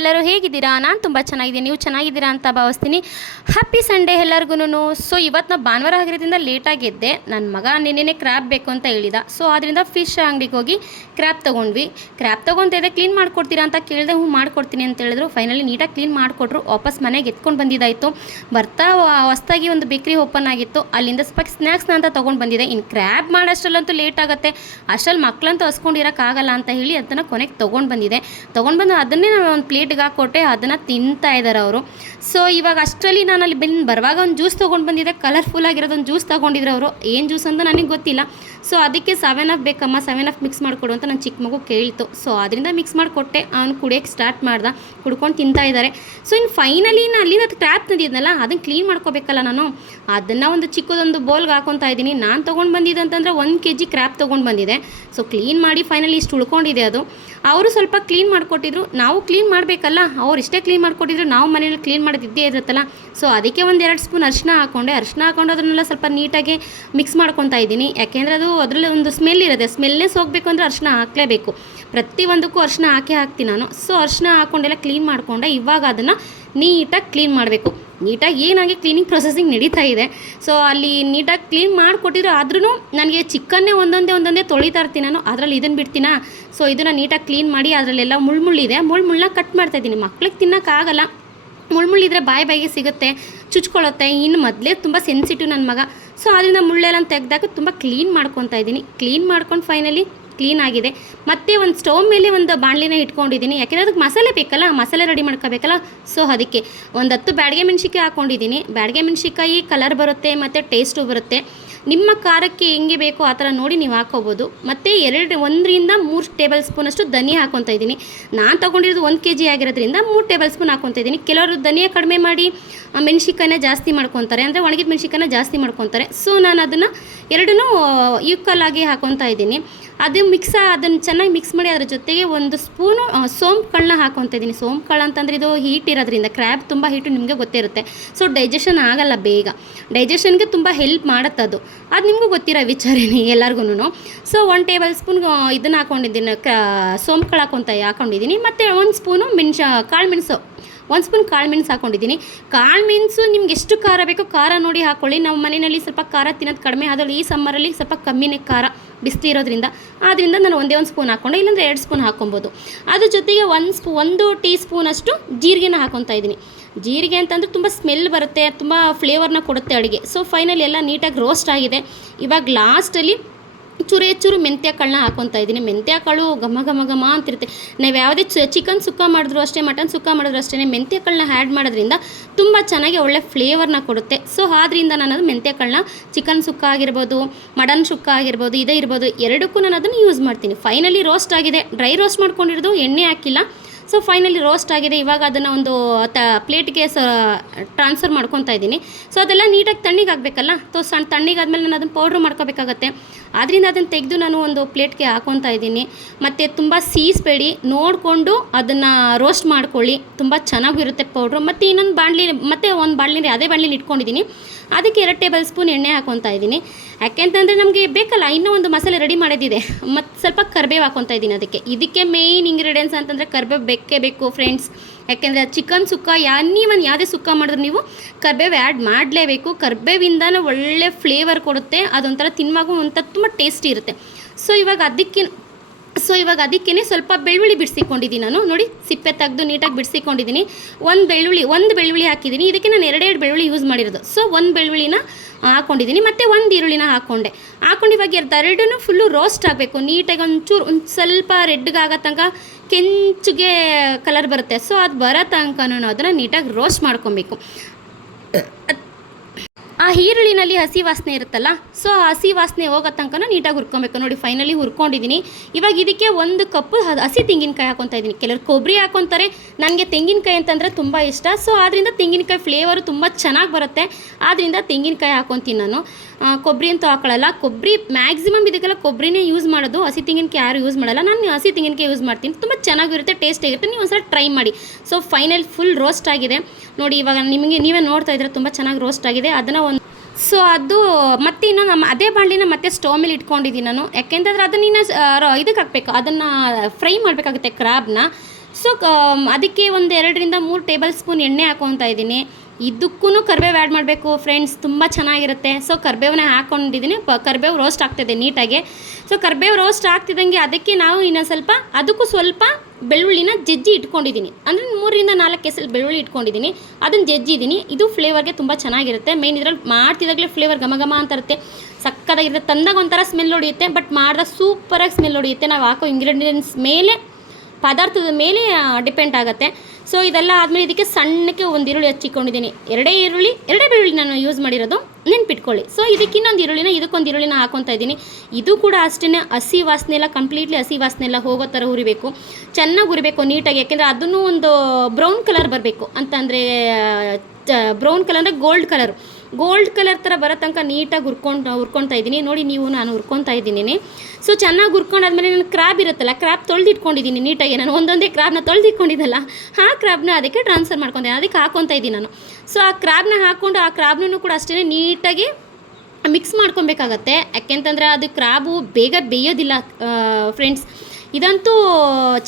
ಎಲ್ಲರೂ ಹೇಗಿದ್ದೀರಾ? ನಾನು ತುಂಬ ಚೆನ್ನಾಗಿದ್ದೀನಿ. ನೀವು ಚೆನ್ನಾಗಿದ್ದೀರಾ ಅಂತ ಭಾವಿಸ್ತೀನಿ. ಹ್ಯಾಪಿ ಸಂಡೇ ಎಲ್ಲರಿಗೂ. ಸೊ ಇವತ್ತು ನಾವು ಭಾನುವಾರ ಆಗಿರೋದ್ರಿಂದ ಲೇಟಾಗಿ ಎದ್ದೆ. ನನ್ನ ಮಗ ನಿನ್ನೆ ಕ್ರ್ಯಾಬ್ ಬೇಕು ಅಂತ ಹೇಳಿದ. ಸೊ ಅದರಿಂದ ಫಿಶ್ ಅಂಗಡಿಗೆ ಹೋಗಿ ಕ್ರ್ಯಾಬ್ ತೊಗೊಂಡ್ವಿ. ಕ್ರ್ಯಾಬ್ ತೊಗೊಂತಿದ್ದೆ, ಕ್ಲೀನ್ ಮಾಡ್ಕೊಡ್ತೀರಾ ಅಂತ ಕೇಳಿದೆ. ಹ್ಞೂ ಮಾಡ್ಕೊಡ್ತೀನಿ ಅಂತ ಹೇಳಿದ್ರು. ಫೈನಲಿ ನೀಟಾಗಿ ಕ್ಲೀನ್ ಮಾಡಿಕೊಟ್ರು. ವಾಪಸ್ ಮನೆಗೆ ಎತ್ಕೊಂಡು ಬಂದಿದ್ದಾಯಿತು. ಬರ್ತಾ ಹೊಸ್ದಾಗಿ ಒಂದು ಬೇಕ್ರಿ ಓಪನ್ ಆಗಿತ್ತು, ಅಲ್ಲಿಂದ ಸ್ವಲ್ಪ ಸ್ನ್ಯಾಕ್ಸ್ನ ಅಂತ ತೊಗೊಂಡು ಬಂದಿದೆ. ಇನ್ನು ಕ್ರ್ಯಾಬ್ ಮಾಡೋಷ್ಟರಲ್ಲಂತೂ ಲೇಟ್ ಆಗುತ್ತೆ. ಅಷ್ಟರಲ್ಲಿ ಮಕ್ಕಳಂತೂ ಹಸ್ಕೊಂಡಿರೋಕ್ಕಾಗಲ್ಲ ಅಂತ ಹೇಳಿ ಅದನ್ನು ಕೊನೆಗೆ ತೊಗೊಂಡು ಬಂದಿದೆ. ತೊಗೊಂಡು ಬಂದು ಅದನ್ನೇ ನಾನು ಒಂದು ಪ್ಲೇಟ್ಗೆ ಹಾಕ್ಕೊಟ್ಟೆ. ಅದನ್ನು ತಿಂತಾ ಇದ್ದಾರೆ ಅವರು. ಸೊ ಇವಾಗ ಅಷ್ಟರಲ್ಲಿ ನಾನು ಅಲ್ಲಿ ಬರುವಾಗ ಒಂದು ಜ್ಯೂಸ್ ತೊಗೊಂಡು ಬಂದಿದ್ದೆ. ಕಲರ್ಫುಲ್ ಆಗಿರೋದು ಒಂದು ಜ್ಯೂಸ್ ತೊಗೊಂಡಿದ್ರು ಅವರು. ಏನು ಜ್ಯೂಸ್ ಅಂತ ನನಗೆ ಗೊತ್ತಿಲ್ಲ. ಸೊ ಅದಕ್ಕೆ 7 ಬೇಕಮ್ಮ, 7 ಮಿಕ್ಸ್ ಮಾಡಿಕೊಡು ಅಂತ ನನ್ನ ಚಿಕ್ಕ ಮಗು ಕೇಳ್ತು. ಸೊ ಅದರಿಂದ ಮಿಕ್ಸ್ ಮಾಡಿಕೊಟ್ಟೆ. ಅವನು ಕುಡಿಯೋಕ್ಕೆ ಸ್ಟಾರ್ಟ್ ಮಾಡ್ದೆ. ಕುಡ್ಕೊಂಡು ತಿಂತಾ ಇದ್ದಾರೆ. ಸೊ ಇನ್ನು ಫೈನಲಿ ನಾನು ಅಲ್ಲಿಂದ ಕ್ರ್ಯಾಬ್ ತಂದಿದ್ನಲ್ಲ, ಅದನ್ನು ಕ್ಲೀನ್ ಮಾಡ್ಕೋಬೇಕಲ್ಲ ನಾನು. ಅದನ್ನು ಒಂದು ಚಿಕ್ಕದೊಂದು ಬೌಲ್ಗೆ ಹಾಕೊತಾ ಇದ್ದೀನಿ. ನಾನು ತೊಗೊಂಡು ಬಂದಿದ್ದೆ ಅಂತಂದರೆ 1 kg ಕ್ರ್ಯಾಬ್ ತೊಗೊಂಡು ಬಂದಿದೆ. ಸೊ ಕ್ಲೀನ್ ಮಾಡಿ ಫೈನಲಿ ಇಷ್ಟು ಉಳ್ಕೊಂಡಿದೆ ಅದು. ಅವರು ಸ್ವಲ್ಪ ಕ್ಲೀನ್ ಮಾಡಿಕೊಟ್ಟಿದ್ರು. ನಾವು ಕ್ಲೀನ್ ಮಾಡಬೇಕಲ್ಲ, ಅವ್ರು ಇಷ್ಟೇ ಕ್ಲೀನ್ ಮಾಡಿಕೊಟ್ಟಿದ್ರು. ನಾವು ಮನೇಲಿ ಕ್ಲೀನ್ ಮಾಡೋದಿದ್ದೇ ಇರುತ್ತಲ್ಲ. ಸೊ ಅದಕ್ಕೆ 1-2 ಸ್ಪೂನ್ ಅರಿಶಿನ ಹಾಕ್ಕೊಂಡೆ. ಅರಿಶಿನ ಹಾಕ್ಕೊಂಡು ಅದನ್ನೆಲ್ಲ ಸ್ವಲ್ಪ ನೀಟಾಗಿ ಮಿಕ್ಸ್ ಮಾಡ್ಕೊತಾ ಇದ್ದೀನಿ. ಯಾಕೆಂದರೆ ಅದು ಅದರಲ್ಲಿ ಒಂದು ಸ್ಮೆಲ್ ಇರುತ್ತೆ. ಸ್ಮೆಲ್ನೇ ಹೋಗಬೇಕು ಅಂದರೆ ಅರಿಶಿನ ಹಾಕಲೇಬೇಕು. ಪ್ರತಿಯೊಂದಕ್ಕೂ ಅರಿಶಿನ ಹಾಕ್ತೀನಿ ನಾನು. ಸೊ ಅರಿಶಿನ ಹಾಕ್ಕೊಂಡೆಲ್ಲ ಕ್ಲೀನ್ ಮಾಡಿಕೊಂಡೆ. ಇವಾಗ ಅದನ್ನು ನೀಟಾಗಿ ಕ್ಲೀನ್ ಮಾಡಬೇಕು. ನೀಟಾಗಿ ಏನಾಗಿ ಕ್ಲೀನಿಂಗ್ ಪ್ರೊಸೆಸಿಂಗ್ ನಡೀತಾ ಇದೆ. ಸೊ ಅಲ್ಲಿ ನೀಟಾಗಿ ಕ್ಲೀನ್ ಮಾಡಿಕೊಟ್ಟಿದ್ರು. ಆದ್ರೂ ನನಗೆ ಚಿಕನ್ನೇ ಒಂದೊಂದೇ ತೊಳಿತಾ ಇರ್ತೀನಿ ನಾನು. ಅದರಲ್ಲಿ ಇದನ್ನು ಬಿಡ್ತೀನಾ. ಸೊ ಇದನ್ನು ನೀಟಾಗಿ ಕ್ಲೀನ್ ಮಾಡಿ ಅದರಲ್ಲೆಲ್ಲ ಮುಳ್ಳಿದೆ. ಮುಳ್ಳನ್ನ ಕಟ್ ಮಾಡ್ತಾಯಿದ್ದೀನಿ. ಮಕ್ಳಿಗೆ ತಿನ್ನೋಕ್ಕಾಗಲ್ಲ. ಮುಳ್ಳಿದ್ರೆ ಬಾಯಿಗೆ ಸಿಗುತ್ತೆ, ಚುಚ್ಕೊಳ್ಳುತ್ತೆ. ಇನ್ನು ಮೊದಲೇ ತುಂಬ ಸೆನ್ಸಿಟಿವ್ ನನ್ನ ಮಗ. ಸೊ ಅದರಿಂದ ಮುಳ್ಳೆಲ್ಲ ತೆಗೆದಾಗ ತುಂಬ ಕ್ಲೀನ್ ಮಾಡ್ಕೊತಾ ಇದ್ದೀನಿ. ಕ್ಲೀನ್ ಮಾಡ್ಕೊಂಡು ಫೈನಲಿ ಕ್ಲೀನ್ ಆಗಿದೆ. ಮತ್ತು ಒಂದು ಸ್ಟವ್ ಮೇಲೆ ಒಂದು ಬಾಣಲಿನ ಇಟ್ಕೊಂಡಿದ್ದೀನಿ. ಯಾಕೆಂದರೆ ಅದಕ್ಕೆ ಮಸಾಲೆ ಬೇಕಲ್ಲ, ಮಸಾಲೆ ರೆಡಿ ಮಾಡ್ಕೋಬೇಕಲ್ಲ. ಸೊ ಅದಕ್ಕೆ ಒಂದು 10 ಬ್ಯಾಡಗೆ ಮೆಣಸಿನ್ಕಾಯಿ ಹಾಕ್ಕೊಂಡಿದ್ದೀನಿ. ಬ್ಯಾಡಗೆ ಮೆಣಸಿನ್ಕಾಯಿ ಕಲರ್ ಬರುತ್ತೆ ಮತ್ತು ಟೇಸ್ಟು ಬರುತ್ತೆ. ನಿಮ್ಮ ಖಾರಕ್ಕೆ ಹೆಂಗೆ ಬೇಕೋ ಆ ಥರ ನೋಡಿ ನೀವು ಹಾಕ್ಕೋಬೋದು. ಮತ್ತು 1-3 ಟೇಬಲ್ ಸ್ಪೂನಷ್ಟು ಧನಿಯಾ ಹಾಕ್ಕೊತಾ ಇದ್ದೀನಿ. ನಾನು ತೊಗೊಂಡಿರೋದು 1 kg ಆಗಿರೋದ್ರಿಂದ 3 ಟೇಬಲ್ ಸ್ಪೂನ್ ಹಾಕ್ಕೊತಾ ಇದ್ದೀನಿ. ಕೆಲವರು ಧನಿಯಾ ಕಡಿಮೆ ಮಾಡಿ ಮೆಣಸಿನ್ಕಾಯಿನ ಜಾಸ್ತಿ ಮಾಡ್ಕೊತಾರೆ, ಅಂದರೆ ಒಣಗಿದ ಮೆಣಸಿನ್ಕಾಯಿನ ಜಾಸ್ತಿ ಮಾಡ್ಕೊತಾರೆ. ಸೊ ನಾನು ಅದನ್ನು ಎರಡನ್ನೂ ಈಕ್ವಲ್ ಆಗಿ ಹಾಕ್ಕೊತಾ ಇದ್ದೀನಿ. ಅದನ್ನು ಚೆನ್ನಾಗಿ ಮಿಕ್ಸ್ ಮಾಡಿ ಅದರ ಜೊತೆಗೆ 1 ಸ್ಪೂನು ಸೋಂಪು ಕಾಳನ್ನ ಹಾಕ್ಕೊತಾ ಇದ್ದೀನಿ. ಸೋಂಪು ಕಾಳು ಅಂತಂದರೆ ಇದು ಹೀಟ್ ಇರೋದ್ರಿಂದ, ಕ್ರ್ಯಾಬ್ ತುಂಬ ಹೀಟು ನಿಮಗೆ ಗೊತ್ತಿರುತ್ತೆ. ಸೊ ಡೈಜೆಷನ್ ಆಗಲ್ಲ ಬೇಗ. ಡೈಜೆಷನ್ಗೆ ತುಂಬ ಹೆಲ್ಪ್ ಮಾಡುತ್ತೆ ಅದು ನಿಮಗೂ ಗೊತ್ತಿರೋ ವಿಚಾರನೇ ಎಲ್ಲರಿಗೂ. ಸೊ 1 ಟೇಬಲ್ ಸ್ಪೂನ್ ಇದನ್ನು ಹಾಕ್ಕೊಂಡಿದ್ದೀನಿ, ಸೋಂಪು ಕಾಳು ಹಾಕ್ಕೊಂಡಿದ್ದೀನಿ. ಮತ್ತು 1 ಸ್ಪೂನು ಕಾಳುಮೆಣಸು, 1 ಸ್ಪೂನ್ ಕಾಳುಮೆಣಸು ಹಾಕ್ಕೊಂಡಿದ್ದೀನಿ. ಕಾಳುಮೆಣಸು ನಿಮ್ಗೆ ಎಷ್ಟು ಖಾರ ಬೇಕೋ ಖಾರ ನೋಡಿ ಹಾಕ್ಕೊಳ್ಳಿ. ನಾವು ಮನೆಯಲ್ಲಿ ಸ್ವಲ್ಪ ಖಾರ ತಿನ್ನೋದು ಕಡಿಮೆ, ಅದರಲ್ಲಿ ಈ ಸಮ್ಮರಲ್ಲಿ ಸ್ವಲ್ಪ ಕಮ್ಮಿನೇ ಖಾರ ಬಿಸಿಲಿರೋದ್ರಿಂದ. ಆದ್ದರಿಂದ ನಾನು 1 ಸ್ಪೂನ್ ಹಾಕ್ಕೊಂಡೆ, ಇಲ್ಲಾಂದರೆ 2 ಸ್ಪೂನ್ ಹಾಕ್ಕೊಬೋದು. ಅದ್ರ ಜೊತೆಗೆ 1 ಟೀ ಸ್ಪೂನಷ್ಟು ಜೀರಿಗೆನ ಹಾಕ್ಕೊತಾ ಇದ್ದೀನಿ. ಜೀರಿಗೆ ಅಂತಂದರೆ ತುಂಬ ಸ್ಮೆಲ್ ಬರುತ್ತೆ, ತುಂಬ ಫ್ಲೇವರ್ನ ಕೊಡುತ್ತೆ ಅಡುಗೆ. ಸೊ ಫೈನಲಿ ಎಲ್ಲ ನೀಟಾಗಿ ರೋಸ್ಟ್ ಆಗಿದೆ. ಇವಾಗ ಲಾಸ್ಟಲ್ಲಿ ಚೂರು ಮೆಂತ್ಯ ಕಾಳನ್ನ ಹಾಕ್ಕೊತಾ ಇದ್ದೀನಿ. ಮೆಂತ್ಯ ಕಾಳು ಘಮ ಅಂತಿರುತ್ತೆ. ನಾವು ಯಾವುದೇ ಚಿಕನ್ ಸುಕ್ಕ ಮಾಡಿದ್ರು ಅಷ್ಟೇ, ಮಟನ್ ಸುಕ್ಕ ಮಾಡಿದ್ರು ಅಷ್ಟೇ, ಮೆಂತ್ಯ ಕಾಳನ್ನ ಆ್ಯಡ್ ಮಾಡೋದ್ರಿಂದ ತುಂಬ ಚೆನ್ನಾಗಿ ಒಳ್ಳೆ ಫ್ಲೇವರ್ನ ಕೊಡುತ್ತೆ. ಸೊ ಆದ್ದರಿಂದ ನಾನು ಅದು ಮೆಂತ್ಯ ಕಾಳನ್ನ ಚಿಕನ್ ಸುಕ್ಕ ಆಗಿರ್ಬೋದು, ಮಟನ್ ಸುಕ್ಕ ಆಗಿರ್ಬೋದು, ಇದೇ ಇರ್ಬೋದು, ಎರಡಕ್ಕೂ ನಾನು ಅದನ್ನು ಯೂಸ್ ಮಾಡ್ತೀನಿ. ಫೈನಲಿ ರೋಸ್ಟ್ ಆಗಿದೆ. ಡ್ರೈ ರೋಸ್ಟ್ ಮಾಡ್ಕೊಂಡಿರೋದು, ಎಣ್ಣೆ ಹಾಕಿಲ್ಲ. ಸೊ ಫೈನಲಿ ರೋಸ್ಟ್ ಆಗಿದೆ. ಇವಾಗ ಅದನ್ನು ಒಂದು ಪ್ಲೇಟ್ಗೆ ಟ್ರಾನ್ಸ್ಫರ್ ಮಾಡ್ಕೊತಾ ಇದ್ದೀನಿ. ಸೊ ಅದೆಲ್ಲ ನೀಟಾಗಿ ತಣ್ಣಗೆ ಆಗಬೇಕಲ್ಲ. ತಣ್ಣಗೆ ಆದಮೇಲೆ ನಾನು ಅದನ್ನು ಪೌಡ್ರ್ ಮಾಡ್ಕೋಬೇಕಾಗತ್ತೆ. ಆದ್ದರಿಂದ ಅದನ್ನು ತೆಗೆದು ನಾನು ಒಂದು ಪ್ಲೇಟ್ಗೆ ಹಾಕ್ಕೊತಾ ಇದ್ದೀನಿ. ಮತ್ತು ತುಂಬ ಸೀಸ್ಬೇಡಿ, ನೋಡಿಕೊಂಡು ಅದನ್ನು ರೋಸ್ಟ್ ಮಾಡ್ಕೊಳ್ಳಿ. ತುಂಬ ಚೆನ್ನಾಗಿರುತ್ತೆ ಪೌಡ್ರು. ಮತ್ತು ಇನ್ನೊಂದು ಬಾಣಲಿ ಅದೇ ಬಾಣಲಿನ ಇಟ್ಕೊಂಡಿದ್ದೀನಿ. ಅದಕ್ಕೆ 2 ಟೇಬಲ್ ಸ್ಪೂನ್ ಎಣ್ಣೆ ಹಾಕ್ಕೊತಾ ಇದ್ದೀನಿ. ಯಾಕೆಂತಂದರೆ ನಮಗೆ ಬೇಕಲ್ಲ, ಇನ್ನೂ ಒಂದು ಮಸಾಲೆ ರೆಡಿ ಮಾಡೋದಿದೆ. ಮತ್ತು ಸ್ವಲ್ಪ ಕರಿಬೇವು ಹಾಕ್ಕೊತಾ ಇದ್ದೀನಿ. ಇದಕ್ಕೆ ಮೇಯ್ನ್ ಇಂಗ್ರೀಡಿಯೆಂಟ್ಸ್ ಅಂತಂದರೆ ಕರಿಬೇವು ಬೇಕೇ ಬೇಕು ಫ್ರೆಂಡ್ಸ್. ಯಾಕೆಂದರೆ ಚಿಕನ್ ಸುಕ್ಕ ಯಾವುದೇ ಸುಕ್ಕ ಮಾಡಿದ್ರೆ ನೀವು ಕರಿಬೇವು ಆ್ಯಡ್ ಮಾಡಲೇಬೇಕು. ಕರಿಬೇವಿಂದನೇ ಒಳ್ಳೆ ಫ್ಲೇವರ್ ಕೊಡುತ್ತೆ. ಅದೊಂಥರ ತಿನ್ನುವಾಗ ಒಂಥರ ತುಂಬ ಟೇಸ್ಟಿ ಇರುತ್ತೆ. ಸೊ ಇವಾಗ ಅದಕ್ಕೇ ಸ್ವಲ್ಪ ಬೆಳ್ಳುಳ್ಳಿ ಬಿಡಿಸಿಕೊಂಡಿದ್ದೀನಿ ನಾನು. ನೋಡಿ, ಸಿಪ್ಪೆ ತೆಗೆದು ನೀಟಾಗಿ ಬಿಡಿಸಿಕೊಂಡಿದ್ದೀನಿ. ಒಂದು ಬೆಳ್ಳುಳ್ಳಿ ಹಾಕಿದ್ದೀನಿ. ಇದಕ್ಕೆ ನಾನು 2 ಬೆಳ್ಳುಳ್ಳಿ ಯೂಸ್ ಮಾಡಿರೋದು. ಸೊ 1 ಬೆಳ್ಳುಳ್ಳಿನ ಹಾಕ್ಕೊಂಡಿದ್ದೀನಿ. ಮತ್ತು 1 ಈರುಳ್ಳಿನ ಹಾಕ್ಕೊಂಡು ಇವಾಗ ಎರಡೂ ಫುಲ್ಲು ರೋಸ್ಟ್ ಆಗಬೇಕು. ನೀಟಾಗಿ ಒಂದು ಸ್ವಲ್ಪ ರೆಡ್ಗೆ ಆಗೋ ತನಕ, ಕೆಂಚಿಗೆ ಕಲರ್ ಬರುತ್ತೆ. ಸೊ ಅದು ಬರೋ ತನಕನೂ ಅದನ್ನು ನೀಟಾಗಿ ರೋಸ್ಟ್ ಮಾಡ್ಕೊಬೇಕು. ಆ ಈರುಳ್ಳಿನಲ್ಲಿ ಹಸಿ ವಾಸನೆ ಇರುತ್ತಲ್ಲ, ಸೊ ಹಸಿ ವಾಸನೆ ಹೋಗೋ ತನಕ ನೀಟಾಗಿ ಹುರ್ಕೊಬೇಕು. ನೋಡಿ ಫೈನಲಿ ಹುರ್ಕೊಂಡಿದ್ದೀನಿ. ಇವಾಗ ಇದಕ್ಕೆ 1 ಕಪ್ಪು ಹಸಿ ತೆಂಗಿನಕಾಯಿ ಹಾಕ್ಕೊತಾ ಇದ್ದೀನಿ. ಕೆಲವರು ಕೊಬ್ಬರಿ ಹಾಕ್ಕೊತಾರೆ. ನನಗೆ ತೆಂಗಿನಕಾಯಿ ಅಂತಂದರೆ ತುಂಬ ಇಷ್ಟ. ಸೊ ಆದ್ದರಿಂದ ತೆಂಗಿನಕಾಯಿ ಫ್ಲೇವರು ತುಂಬ ಚೆನ್ನಾಗಿ ಬರುತ್ತೆ. ಆದ್ದರಿಂದ ತೆಂಗಿನಕಾಯಿ ಹಾಕ್ಕೊತೀನಿ ನಾನು. ಕೊಬ್ಬರಿ ಅಂತೂ ಹಾಕೊಳ್ಳಲ್ಲ. ಕೊಬ್ಬರಿ ಮ್ಯಾಕ್ಸಿಮಮ್ ಇದಕ್ಕೆಲ್ಲ ಕೊಬ್ಬರಿನೇ ಯೂಸ್ ಮಾಡೋದು. ಹಸಿ ತೆಂಗಿನಕಾಯಿ ಯಾರು ಯೂಸ್ ಮಾಡಲ್ಲ. ನಾನು ಹಸಿ ತೆಂಗಿನಕಾಯಿ ಯೂಸ್ ಮಾಡ್ತೀನಿ. ತುಂಬ ಚೆನ್ನಾಗಿರುತ್ತೆ, ಟೇಸ್ಟ್ ಆಗಿರುತ್ತೆ. ನೀವು ಒಂದ್ಸಲ ಟ್ರೈ ಮಾಡಿ. ಸೊ ಫೈನಲ್ ಫುಲ್ ರೋಸ್ಟ್ ಆಗಿದೆ ನೋಡಿ. ಇವಾಗ ನೀವೇ ನೋಡ್ತಾ ಇದ್ರೆ ತುಂಬ ಚೆನ್ನಾಗಿ ರೋಸ್ಟ್ ಆಗಿದೆ. ಅದನ್ನು ಸೊ ಅದು ಮತ್ತೆ ಇನ್ನೊಂದು ಅದೇ ಬಾಣಲಿನ ಮತ್ತೆ ಸ್ಟವ್ ಮೇಲೆ ಇಟ್ಕೊಂಡಿದ್ದೀನಿ ನಾನು. ಯಾಕೆಂತಂದರೆ ಅದನ್ನು ಇದಕ್ಕೆ ಹಾಕಬೇಕು, ಅದನ್ನು ಫ್ರೈ ಮಾಡಬೇಕಾಗುತ್ತೆ ಕ್ರಾಬ್ನ. ಸೊ ಅದಕ್ಕೆ ಒಂದು 2-3 ಟೇಬಲ್ ಸ್ಪೂನ್ ಎಣ್ಣೆ ಹಾಕೊತಾ ಇದ್ದೀನಿ. ಇದಕ್ಕೂ ಕರಿಬೇವು ಆ್ಯಡ್ ಮಾಡಬೇಕು ಫ್ರೆಂಡ್ಸ್, ತುಂಬ ಚೆನ್ನಾಗಿರುತ್ತೆ. ಸೊ ಕರಿಬೇವನ್ನ ಹಾಕ್ಕೊಂಡಿದ್ದೀನಿ, ಕರಿಬೇವು ರೋಸ್ಟ್ ಆಗ್ತಿದೆ ನೀಟಾಗಿ. ಸೊ ಕರಿಬೇವು ರೋಸ್ಟ್ ಆಗ್ತಿದ್ದಂಗೆ ಅದಕ್ಕೆ ನಾವು ಇನ್ನೊಂದು ಸ್ವಲ್ಪ ಅದಕ್ಕೂ ಸ್ವಲ್ಪ ಬೆಳ್ಳುಳ್ಳಿನ ಜಜ್ಜಿ ಇಟ್ಕೊಂಡಿದ್ದೀನಿ. ಅಂದರೆ 3-4 ಕೆಸಲು ಬೆಳ್ಳುಳ್ಳಿ ಇಟ್ಕೊಂಡಿದ್ದೀನಿ, ಅದನ್ನು ಜಜ್ಜಿದ್ದೀನಿ. ಇದು ಫ್ಲೇವರ್ಗೆ ತುಂಬ ಚೆನ್ನಾಗಿರುತ್ತೆ. ಮೇನ್ ಇದರಲ್ಲಿ ಮಾಡ್ತಿದ್ದಾಗಲೇ ಫ್ಲೇವರ್ ಘಮ ಘಮ ಅಂತ ಇರುತ್ತೆ, ಸಕ್ಕತ್ತಾಗಿರುತ್ತೆ. ತಂದಾಗ ಒಂಥರ ಸ್ಮೆಲ್ ಹೊಡಿಯುತ್ತೆ, ಬಟ್ ಮಾಡಿದಾಗ ಸೂಪರಾಗಿ ಸ್ಮೆಲ್ ಹೊಡಿಯುತ್ತೆ. ನಾವು ಹಾಕೋ ಇಂಗ್ರೀಡಿಯೆಂಟ್ಸ್ ಮೇಲೆ, ಪದಾರ್ಥದ ಮೇಲೆ ಡಿಪೆಂಡ್ ಆಗುತ್ತೆ. ಸೊ ಇದೆಲ್ಲ ಆದಮೇಲೆ ಇದಕ್ಕೆ ಸಣ್ಣಕ್ಕೆ ಒಂದು ಈರುಳ್ಳಿ ಹಚ್ಚಿಕೊಂಡಿದ್ದೀನಿ. 2 ಬೆಳ್ಳುಳ್ಳಿ ನಾನು ಯೂಸ್ ಮಾಡಿರೋದು, ನೆನ್ಪಿಟ್ಕೊಳ್ಳಿ. ಸೊ ಇದಕ್ಕಿನ್ನೊಂದು ಈರುಳ್ಳಿನ, ಇದಕ್ಕೊಂದು ಈರುಳ್ಳಿನ ಹಾಕೊತಾ ಇದ್ದೀನಿ. ಇದು ಕೂಡ ಅಷ್ಟೇ ಹಸಿ ವಾಸನೆ ಎಲ್ಲ, ಕಂಪ್ಲೀಟ್ಲಿ ಹಸಿ ವಾಸನೆ ಎಲ್ಲ ಹೋಗೋ ಥರ ಹುರಿಬೇಕು, ಚೆನ್ನಾಗಿ ಹುರಿಬೇಕು ನೀಟಾಗಿ. ಯಾಕೆಂದರೆ ಅದನ್ನು ಒಂದು ಬ್ರೌನ್ ಕಲರ್ ಬರಬೇಕು, ಅಂತಂದರೆ ಬ್ರೌನ್ ಕಲರ್ ಅಂದರೆ ಗೋಲ್ಡ್ ಕಲರ್ ಥರ ಬರೋ ತನಕ ನೀಟಾಗಿ ಹುರ್ಕೊತಾ ಇದ್ದೀನಿ. ನೋಡಿ ನೀವು, ನಾನು ಹುರ್ಕೊತಾ ಇದ್ದೀನಿ. ಸೊ ಚೆನ್ನಾಗಿ ಹುರ್ಕೊಂಡಾದ್ಮೇಲೆ ನಾನು ಕ್ರಾಬ್ ಇರುತ್ತಲ್ಲ, ಕ್ರಾಬ್ ತೊಳೆದಿಟ್ಕೊಂಡಿದ್ದೀನಿ ನೀಟಾಗಿ. ನಾನು ಒಂದೊಂದೇ ಕ್ರಾಬ್ನ ತೊಳೆದಿಟ್ಕೊಂಡಿದ್ದಲ್ಲ, ಆ ಕ್ರಾಬ್ನ ಅದಕ್ಕೆ ಟ್ರಾನ್ಸ್ಫರ್ ಮಾಡ್ಕೊತೀನಿ, ಅದಕ್ಕೆ ಹಾಕೊತಾ ಇದ್ದೀನಿ ನಾನು. ಸೊ ಆ ಕ್ರಾಬ್ನ ಹಾಕ್ಕೊಂಡು ಆ ಕ್ರಾಬ್ನೂ ಕೂಡ ಅಷ್ಟೇ ನೀಟಾಗಿ ಮಿಕ್ಸ್ ಮಾಡ್ಕೊಬೇಕಾಗತ್ತೆ. ಯಾಕೆಂತಂದರೆ ಅದು ಕ್ರಾಬು ಬೇಗ ಬೇಯೋದಿಲ್ಲ ಫ್ರೆಂಡ್ಸ್. ಇದಂತೂ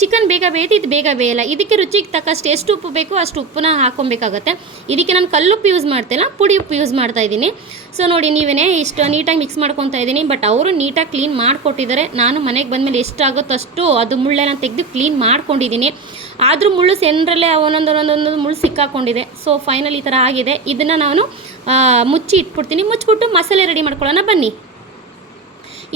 ಚಿಕನ್ ಬೇಗ ಬೇಯುತ್ತೆ, ಇದು ಬೇಗ ಬೇಯಲ್ಲ. ಇದಕ್ಕೆ ರುಚಿಗೆ ತಕ್ಕಷ್ಟು ಎಷ್ಟು ಉಪ್ಪು ಬೇಕೋ ಅಷ್ಟು ಉಪ್ಪನ್ನ ಹಾಕ್ಕೊಬೇಕಾಗತ್ತೆ. ಇದಕ್ಕೆ ನಾನು ಕಲ್ಲುಪ್ಪು ಯೂಸ್ ಮಾಡ್ತಿಲ್ಲ, ಪುಡಿ ಉಪ್ಪು ಯೂಸ್ ಮಾಡ್ತಾ ಇದ್ದೀನಿ. ಸೊ ನೋಡಿ ನೀವೇ ಇಷ್ಟು ನೀಟಾಗಿ ಮಿಕ್ಸ್ ಮಾಡ್ಕೊತಾ ಇದ್ದೀನಿ. ಬಟ್ ಅವರು ನೀಟಾಗಿ ಕ್ಲೀನ್ ಮಾಡಿಕೊಟ್ಟಿದ್ದಾರೆ. ನಾನು ಮನೆಗೆ ಬಂದಮೇಲೆ ಎಷ್ಟಾಗುತ್ತೋ ಅಷ್ಟು ಅದು ಮುಳ್ಳೆಲ್ಲ ತೆಗೆದು ಕ್ಲೀನ್ ಮಾಡ್ಕೊಂಡಿದ್ದೀನಿ. ಆದರೂ ಮುಳ್ಳು ಸೆಂಟ್ರಲ್ಲೇ ಒಂದೊಂದು ಮುಳ್ಳು ಸಿಕ್ಕಾಕೊಂಡಿದೆ. ಸೊ ಫೈನಲ್ ಈ ಥರ ಆಗಿದೆ. ಇದನ್ನು ನಾನು ಮುಚ್ಚಿ ಇಟ್ಬಿಡ್ತೀನಿ. ಮುಚ್ಚಿಬಿಟ್ಟು ಮಸಾಲೆ ರೆಡಿ ಮಾಡ್ಕೊಳ್ಳೋಣ ಬನ್ನಿ.